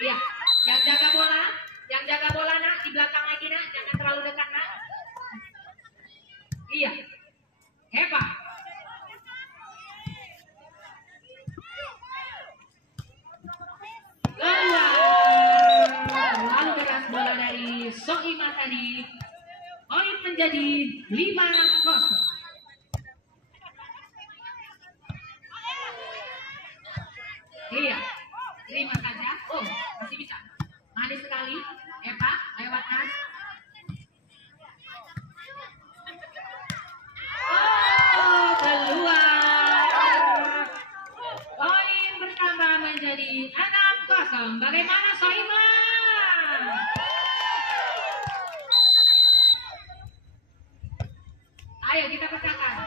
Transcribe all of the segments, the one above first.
Iya, yang jaga bola nak di belakang lagi nak, jangan terlalu dekat nak. Iya, hebat. Lalu deras bola dari Soima tadi. Poin menjadi 5-0. Iya, terima saja. Oh, masih bisa. Manis sekali. Eva, lewatkan. Oh, keluar. Poin bertambah menjadi 6-0. Bagaimana Soima? Ayo kita pecahkan.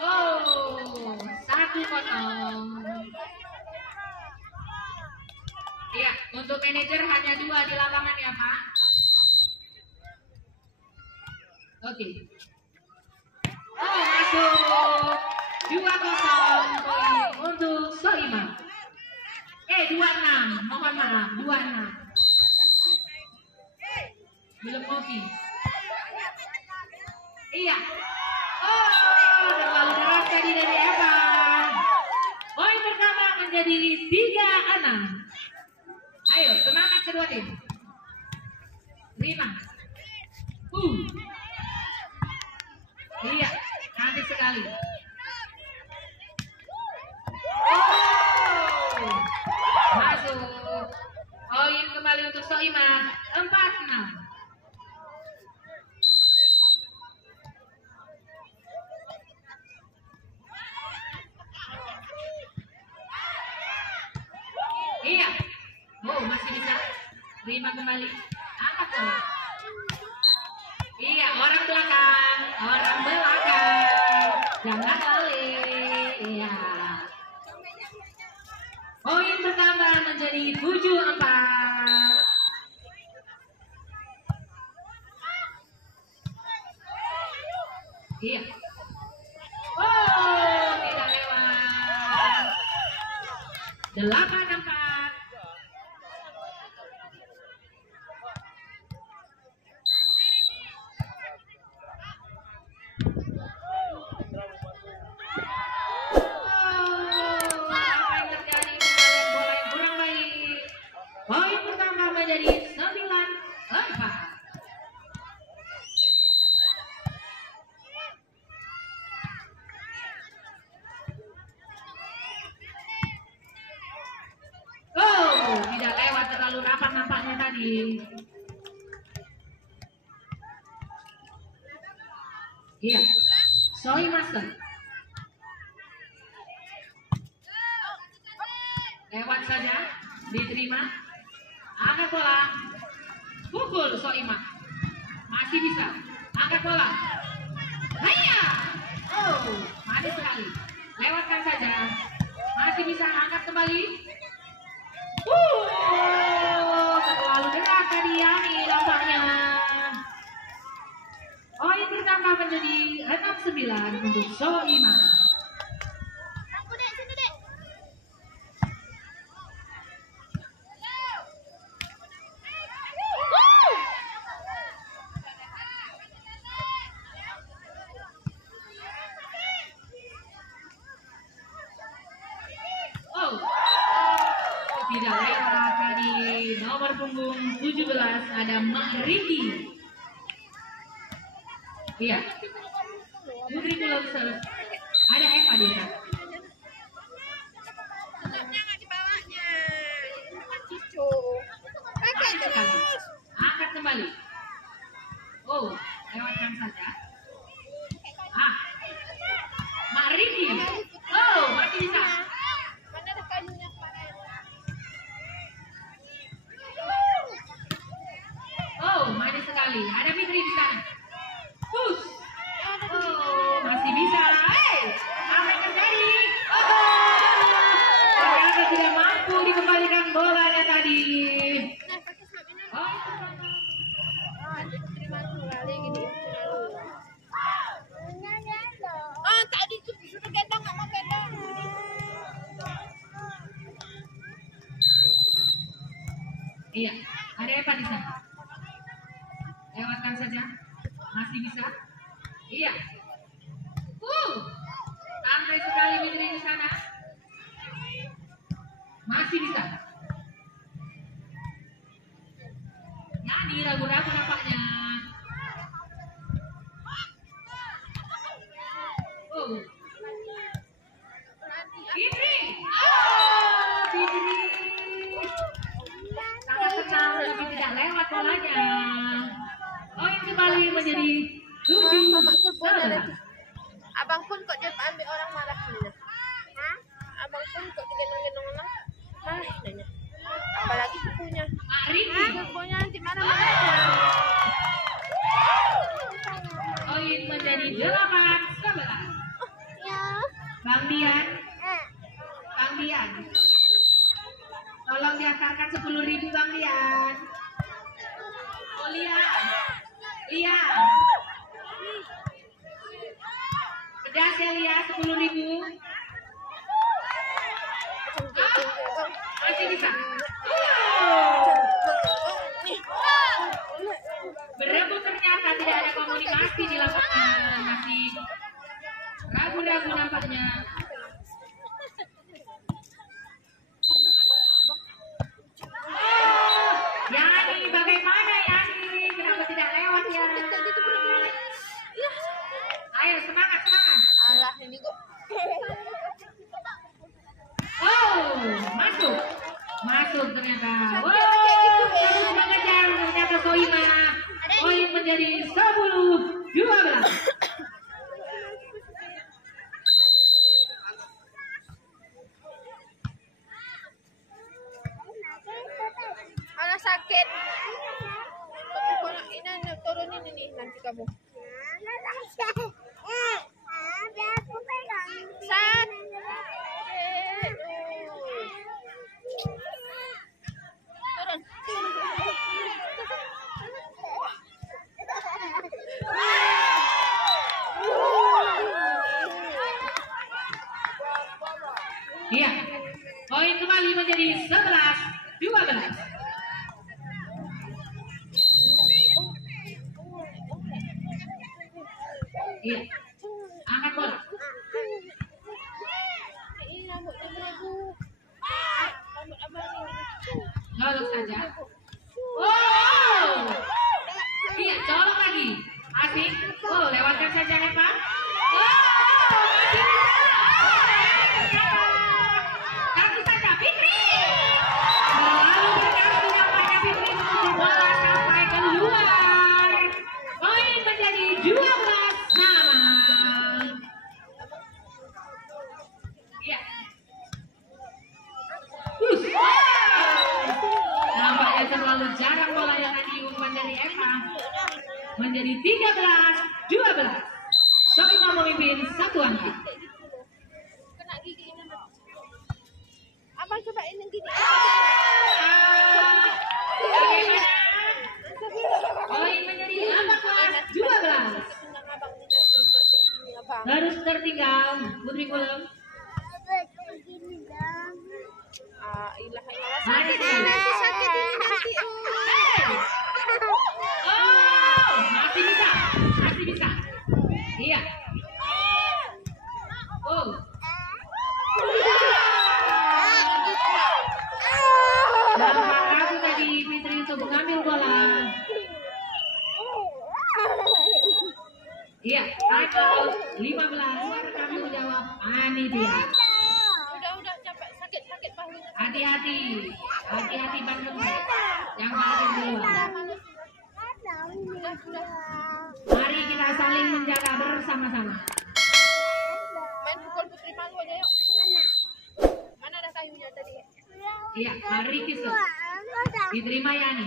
Oh, 1-0. Iya, untuk manajer hanya 2 di lapangan ya Pak. Oke. Oh, masuk. 2-0 poin untuk Soima. 26. Mohon maaf, 26. Belum kopi. Iya. Oh, terlalu keras tadi dari Eva. Poin pertama menjadi 3-6. Ayo, semangat kedua tim. 5. Iya, cantik sekali. Oh, masuk. Poin kembali untuk Soima. 4-6. Iya. Oh, masih bisa. Terima kembali. Angkat bola. Iya, orang belakang. Jangan balik. Iya. Poin bertambah menjadi 7-4. Iya. Oh, tidak lewat. 8-4. Poin pertama menjadi 9-4. Oh, tidak lewat, terlalu rapat nampaknya tadi. Iya, Soima Master. Lewat saja, diterima. Angkat bola. Pukul Soima. Masih bisa. Angkat bola. Haya. Oh, manis sekali. Lewatkan saja. Masih bisa angkat kembali. Terlalu dekat tadi Yani nampaknya. Poin bertambah menjadi 6-9 untuk Soima. Tidak lewat tadi nomor punggung 17 ada Mak Riki. Iya. Putri belum selesai. Ada Eva di sana. Angkat kembali. Oh, lewatkan saja. Mak Riki. Oh, masih bisa. Oh, manis sekali. Ada Fitri di sana. Push. Oh, masih bisa. Apa yang terjadi? Iya, ada Eva di sana. Lewatkan saja. Masih bisa. Iya. Santai sekali Fitri di sana. Masih bisa. Yani ragu-ragu nampaknya. Fitri. Fitri. Sangat tenang tapi tidak lewat bolanya. Poin kembali menjadi 7-11. Abang pun kok dia ambil orang marah nanya. Abang pun kok digendong-gendong orang marah nanya. Apalagi sepupunya. Sepupunya nanti marah-marah. Poin menjadi 8-11. Bang Dian. Bang Dian. Tolong diantarkan 10.000 Bang Dian. Oh Lian. Lian. Pedas ya Lia, 10.000. Masih bisa. Berebut ternyata tidak ada komunikasi di lapangan. Masih ragu-ragu nampaknya. Yani, bagaimana Yani? Kenapa tidak lewat ya? Ayo semangat. Alah ini kok. Masuk ternyata. Terus mengejar ternyata Soima. Poin menjadi 10-12. Alah sakit. Kalau ini turunin ini nanti kamu. Sat. Turun. Iya. Poin kembali menjadi 11-12. Iya. Angkat bola. Lalu saja. Iya, colok lagi. Asik. Lewatkan saja Eva. Masih bisa. Satu saja Fitri. Selalu berkali nampaknya Fitri menuju bola sampai keluar. Poin menjadi 12 sama. Iya. Nampaknya terlalu jarang bola yang diumpan dari Eva. Menjadi 13-12. Soima memimpin 1 angka. Kena gigi ini. Abang coba ini gigi. Poin menjadi 14-12. Harus tertinggal Putri Kulem. Sakit ini nanti. Masih bisa. Iya. Nampak ragu tadi Fitri untuk mengambil bola. Iya, tackle 15. Kami menjawab Ani dia. Udah capek sakit bahu. Hati-hati Bandung. Yang paling duluan. Mari kita saling menjaga bersama-sama. Main pukul Putri Malu aja yuk. Mana ada kayunya tadi? Iya, mari kisah. Diterima Yani.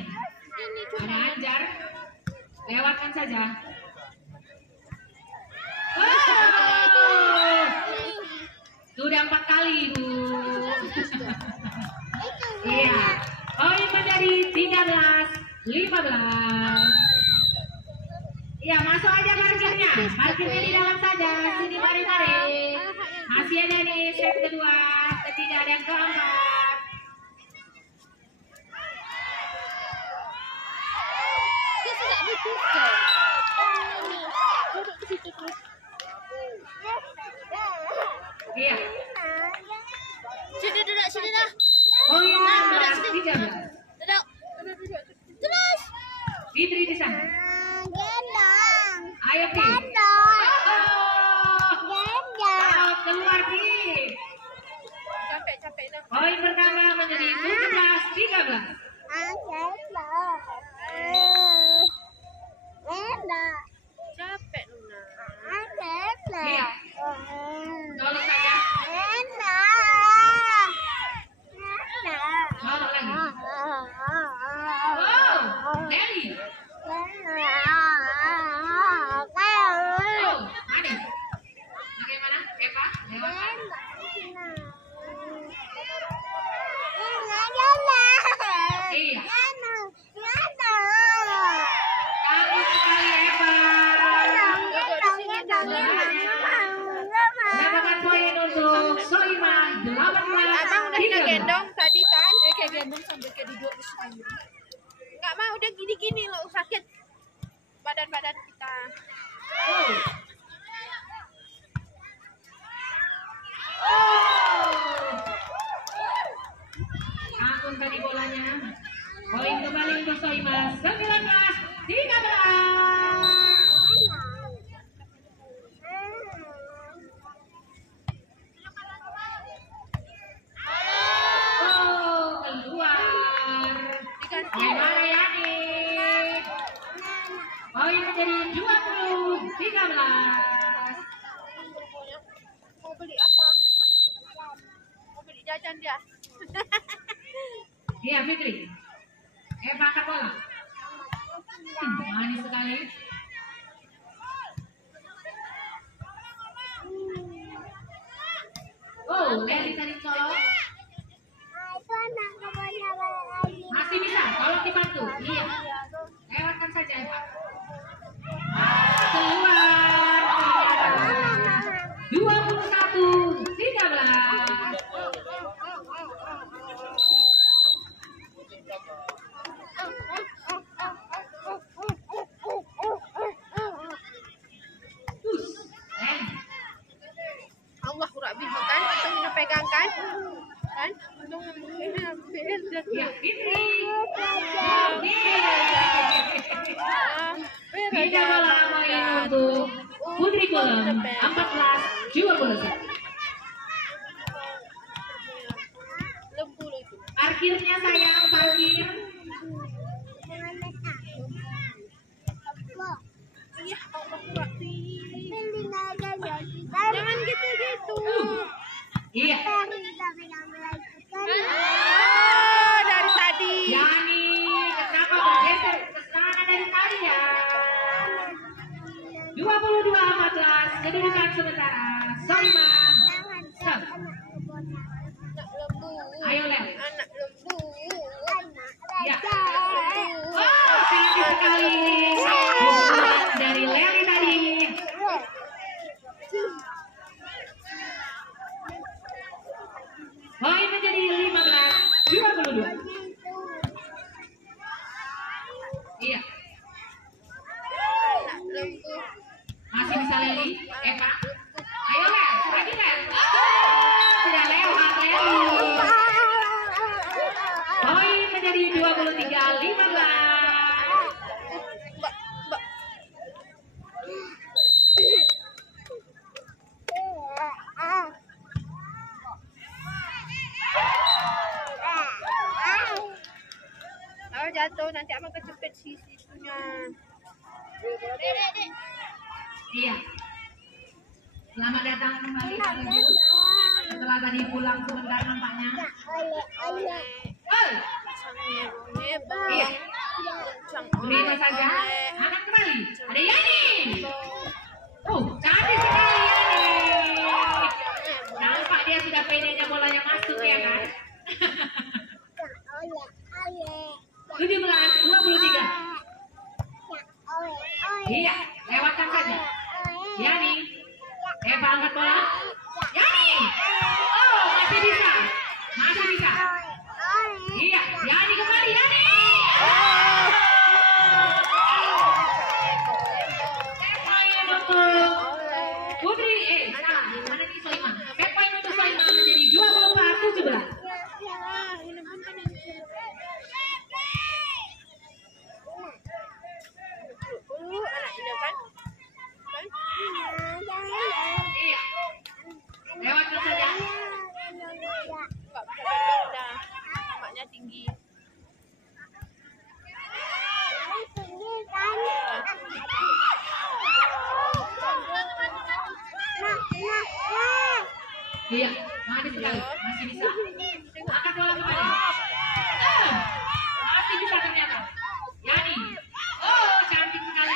Ada Anjar. Lewatkan saja. Sudah 4 kali, Bu. Iya. Poin menjadi 13-15. Iya, masuk aja parkirnya. Parkirnya di dalam saja. Sini mari. Masih ada nih set kedua, ketiga dan keempat. Duduk di situ terus. Iya. Sini duduk sini dah. Oh iya, Duduk sini. 13. Duduk. Terus. Fitri di sana. Gendong. Ayo Fi. Gendong. Keluar Fi. Capek dah. Poin pertama menjadi 17-13. Capek Luna. Iya. Tolong saja. Tolong lagi. Oh, Nelly. Oh, Adi. Bagaimana? Eva? Lewatkan. Iya. Kamu sekali Eva. Mendapatkan poin untuk Soima 18. Abang udah kena gendong tadi kan? Kayak gendong sambil kayak duduk di sini. Nggak mau udah gini-gini loh, sakit badan-badan kita. Oh. Ampun tadi bolanya. Poin kembali untuk Soima 19-13. Oh, keluar. Diganti. Bagaimana Yani? Poin menjadi 20-13. Mau beli apa? Mau beli jajan dia. Iya Fitri. Eva angkat bola. Manis sekali. Oh, Leli tadi colok. Masih bisa, tolong dibantu. Iya. Lewatkan saja Eva. Keluar. 21-13. Allah Rabbi kan, untung pegang kan? Kan? Untung ambil dan Ya, Fitri. Tidak bola main untuk Putri Kolom 14-21. Lembu itu. Parkirnya sayang, parkir. Iya, Allah Rabbi. Jangan gitu-gitu. Iya. Dari tadi. Yani, kenapa bergeser ke sana dari tadi ya? 22-14, kedudukan sementara. Soima. Stop. Anak lembu. Ayo Lel. Anak lembu. Ya. Oh, cantik sekali. Pukulan dari Leli tadi. Poin menjadi 15-22. Iya. Anak lembu. Masih bisa Leli. Eva. Ayo Lel. Lagi Lel. Sudah lewat Leli. Poin menjadi 23-15. Mbak, mbak. Kalau jatuh nanti abang kecepet sisinya. Iya. Selamat datang kembali Kak Raju. Setelah tadi pulang sebentar nampaknya. Oh, iya. Terima saja. Angkat kembali. Ada Yani. Cantik sekali Yani. Nampak dia sudah pedenya bolanya masuk ya kan? 17-23. Iya, lewatkan saja. Yani. Eva angkat bola. Yani. Oh, masih bisa. Masih bisa. Iya, Yani kembali Yani. salah. Mana nih Soima? Set point untuk Soima menjadi 24-17. Iya. Lewat saja. Namanya tinggi. Iya, manis sekali. Masih bisa. Angkat bola kembali. Masih bisa ternyata. Yani. Oh, cantik sekali.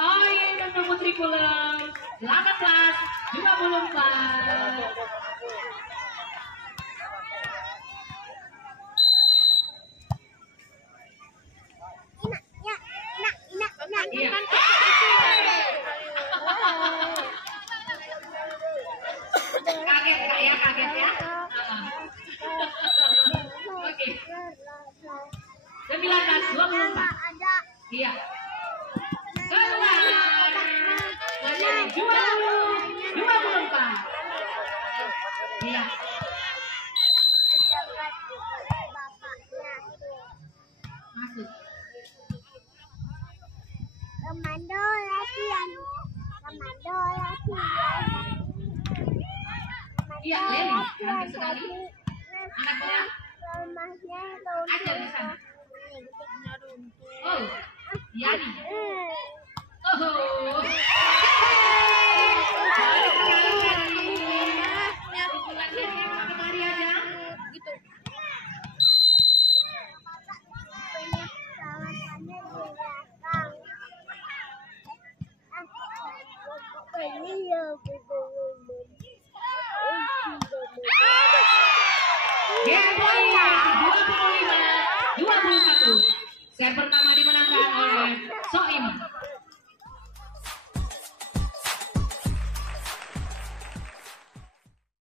Oh, ini untuk Putri Kulem. 18-24. Iya. Kaget Kak ya, kaget ya. Oke. 19-24. Iya. Keluar. Menjadi 20-24. Iya. Masuk. Komando latihan. Iya, Leli. Cantik sekali. Anak bola. Ajar di sana. Oh, Yani. Oh. Game point 25-21. Set pertama dimenangkan oleh Soim.